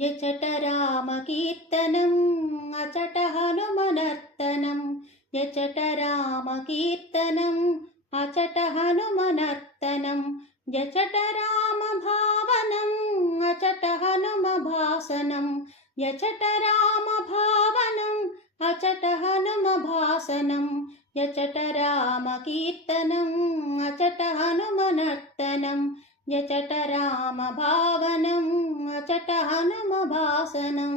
यचट रामकीर्तनम् अचट हनुमनर्तनम् यचट रामकीर्तनम् अचट हनुमनर्तनम् यचट रामभावनम् अचट हनुमभासनम् यचट रामभावनम् अचट हनुमभासनम् यचट रामकीर्तनम् अचट हनुमनर्तनम् యచట రామ భావనం అచట హనుమభాసనం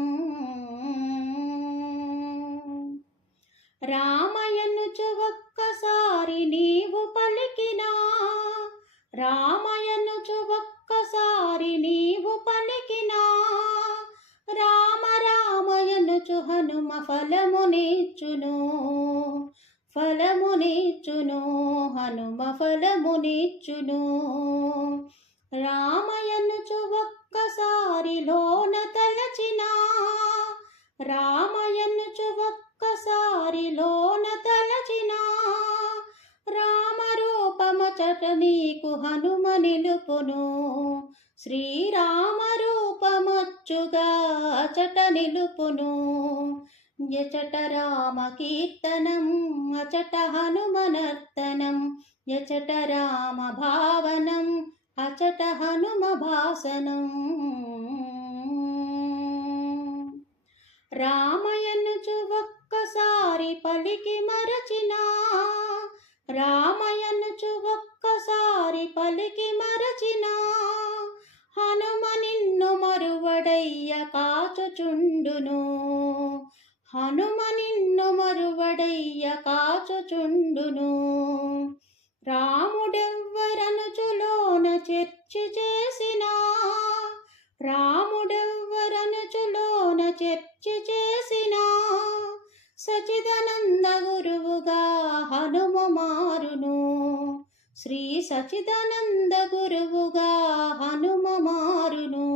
రామయనుచు ఒక్కసారి నీవు పలికినా రామయనుచు ఒక్కసారి నీవు పలికినా రామ రామయనుచు హనుమ ఫలమునిచ్చును ఫలమునిచ్చును హనుమ ఫలమునిచ్చును రామయనుచు ఒక్కసారి లోన తలచినా రామయనుచు ఒక్కసారి లోన తలచినా రామరూపమచట నీకు హనుమ నిలుపును శ్రీరామ రూపమచ్చుగా అచట నిలుపును. యచట రామ కీర్తనం అచట హనుమనర్తనం యచట రామ భావనం అచట హనుమ భాసనం. రామయనుచు ఒక్కసారి పలికి మరచినా రామయనుచు ఒక్కసారి పలికి మరచినా హనుమ నిన్ను మరువడయ్య కాచుచుండును. హనుమ నిన్ను మరువడయ్య కాచుచుండును. సచిదానంద గురువుగా హనుమ మారును. శ్రీ సచిదానంద గురువుగా హనుమ మారును.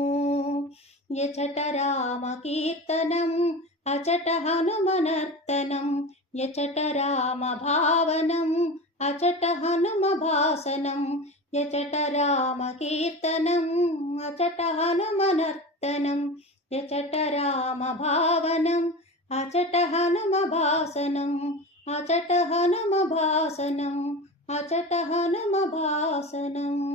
యచట రామ కీర్తనం అచట హనుమనర్తనం యచట రామ భావనం అచట హనుమ భాసనం యచట రామ కీర్తనం అచట హనుమనర్తనం యచట రామ భావనం అచట హనుమ భాసనం అచట హనుమ భాసనం అచట హనుమ భాసనం